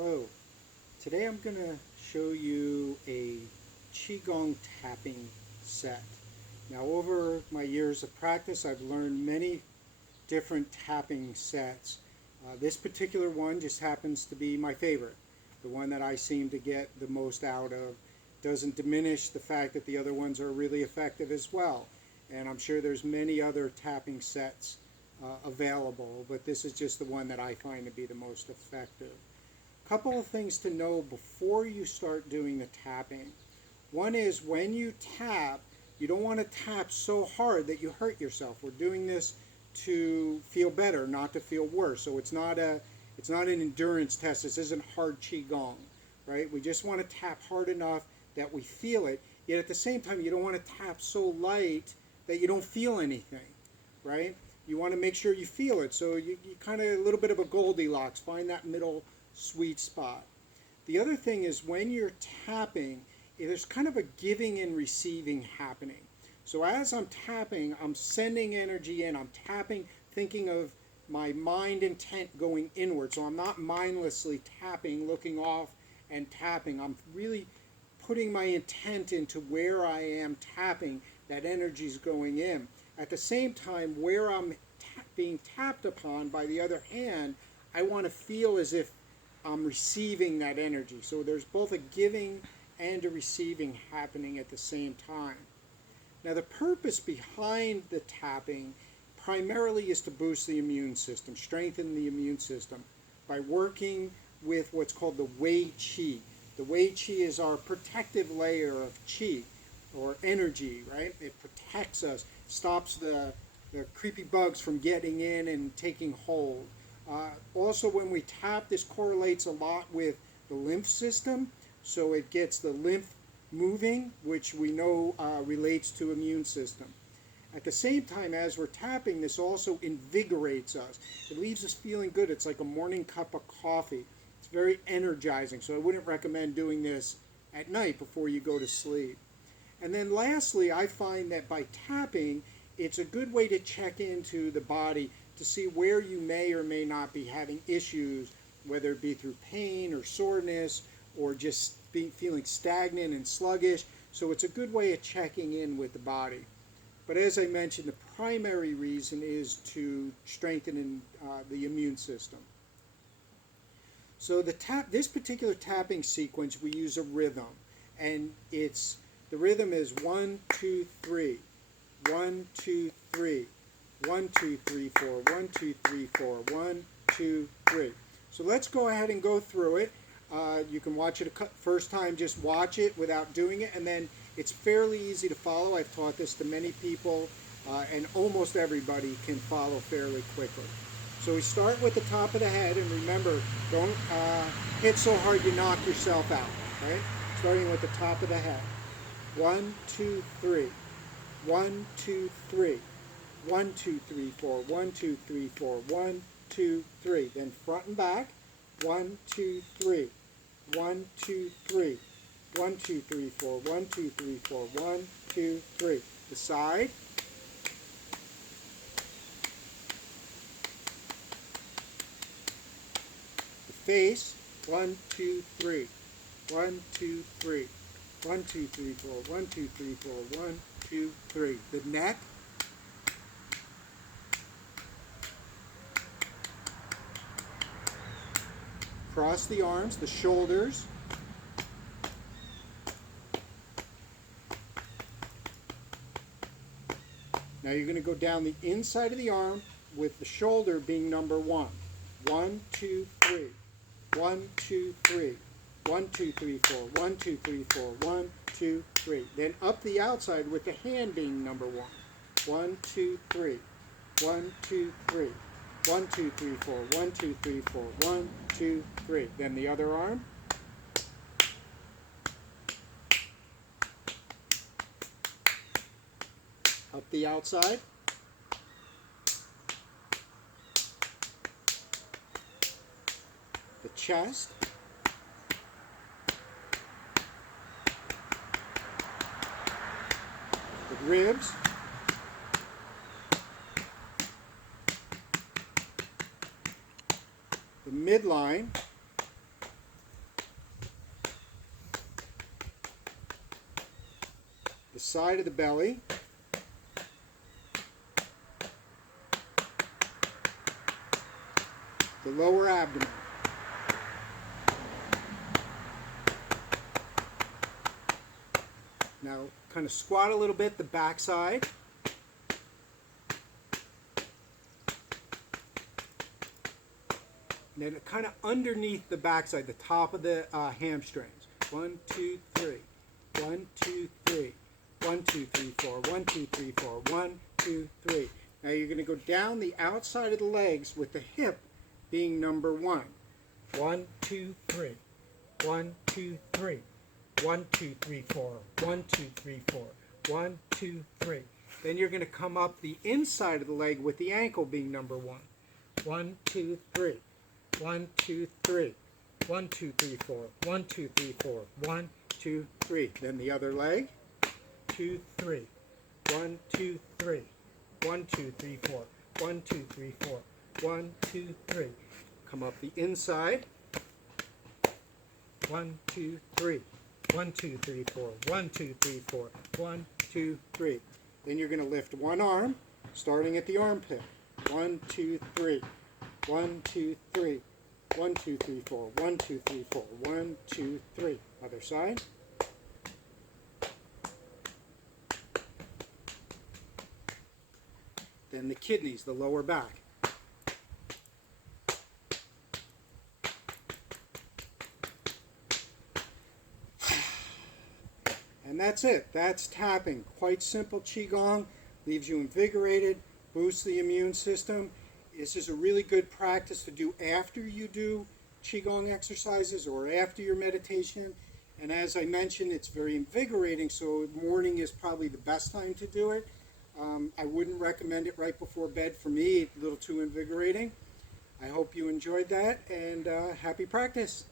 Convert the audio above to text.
Hello. Today I'm going to show you a Qigong tapping set. Now, over my years of practice, I've learned many different tapping sets. This particular one just happens to be my favorite, the one that I seem to get the most out of. Doesn't diminish the fact that the other ones are really effective as well. And I'm sure there's many other tapping sets available, but this is just the one that I find to be the most effective. Couple of things to know before you start doing the tapping. One is when you tap, you don't want to tap so hard that you hurt yourself. We're doing this to feel better, not to feel worse. So it's not an endurance test. This isn't hard Qigong, right? We just want to tap hard enough that we feel it. Yet at the same time, you don't want to tap so light that you don't feel anything, right? You want to make sure you feel it. So you kind of a little bit of a Goldilocks. Find that middle sweet spot. The other thing is when you're tapping, there's kind of a giving and receiving happening. So as I'm tapping, I'm sending energy in. I'm tapping, thinking of my mind intent going inward. So I'm not mindlessly tapping, looking off and tapping. I'm really putting my intent into where I am tapping. That energy's going in. At the same time, where I'm being tapped upon by the other hand, I want to feel as if I'm receiving that energy. So there's both a giving and a receiving happening at the same time. Now the purpose behind the tapping primarily is to boost the immune system, strengthen the immune system by working with what's called the Wei Qi. The Wei Qi is our protective layer of Qi or energy, right? It protects us, stops the creepy bugs from getting in and taking hold. Also, when we tap, this correlates a lot with the lymph system, so it gets the lymph moving, which we know relates to immune system. At the same time, as we're tapping, this also invigorates us. It leaves us feeling good. It's like a morning cup of coffee. It's very energizing, so I wouldn't recommend doing this at night before you go to sleep. And then lastly, I find that by tapping, it's a good way to check into the body to see where you may or may not be having issues, whether it be through pain or soreness or just feeling stagnant and sluggish. So it's a good way of checking in with the body. But as I mentioned, the primary reason is to strengthen the immune system. So this particular tapping sequence, we use a rhythm, and the rhythm is 1, 2, 3, 1, 2, 3. 1, 2, 3, 4, 1, 2, 3, 4, 1, 2, 3. So let's go ahead and go through it. You can watch it first time, just watch it without doing it, and then it's fairly easy to follow. I've taught this to many people, and almost everybody can follow fairly quickly. So we start with the top of the head, and remember, don't hit so hard you knock yourself out, right? Starting with the top of the head. 1, 2, 3. 1, 2, 3. 1, 2, 3, 4, 1, 2, 3, 4, 1, 2, 3. Then front and back. 1, 2, 3. 1, 2, 3. 1, 2, 3, 4, 1, 2, 3, 4, 1, 2, 3. The side. The face. 1, 2, 3. 1, 2, 3. 1, 2, 3, 4, 1, 2, 3, 4, 1, 2, 3. The neck. Across the arms, the shoulders, now you're going to go down the inside of the arm with the shoulder being number 1. 1, 2, 3. 1, 2, 3. 1, 2, 3, 4. 1, 2, 3, 4. 1, 2, 3. Then up the outside with the hand being number 1. 1, 2, 3. 1, 2, 3. 1, 2, 3, 4. 1, 2, 3, 4. 1, 2, 3. Then the other arm. Up the outside. The chest. The ribs. The midline, the side of the belly, the lower abdomen. Now kind of squat a little bit, the back side. And then kind of underneath the backside, the top of the hamstrings. 1, 2, 3. 1, 2, 3. 1, 2, 3, 4. 1, 2, 3, 4. 1, 2, 3. Now you're going to go down the outside of the legs with the hip being number 1. 1, 2, 3. 1, 2, 3. 1, 2, 3, 4. 1, 2, 3, 4. 1, 2, 3. Then you're going to come up the inside of the leg with the ankle being number 1. 1, 2, 3. 1, 2, 3. 1, 2, 3, 4. 1, 2, 3, 4. 1, 2, 3. Then the other leg. 2, 3. 1, 2, 3. 1, 2, 3, 4. 1, 2, 3, 4. 1, 2, 3. Come up the inside. 1, 2, 3. 1, 2, 3, 4. 1, 2, 3, 4. 1, 2, 3. Then you're going to lift one arm, starting at the armpit. 1, 2, 3. 1, 2, 3. 1, 2, 3, 4. 1, 2, 3, 4. 1, 2, 3. Other side. Then the kidneys, the lower back. And that's it. That's tapping. Quite simple Qigong. Leaves you invigorated, boosts the immune system. This is a really good practice to do after you do Qigong exercises or after your meditation. And as I mentioned, it's very invigorating, so morning is probably the best time to do it. I wouldn't recommend it right before bed. For me, it's a little too invigorating. I hope you enjoyed that, and happy practice.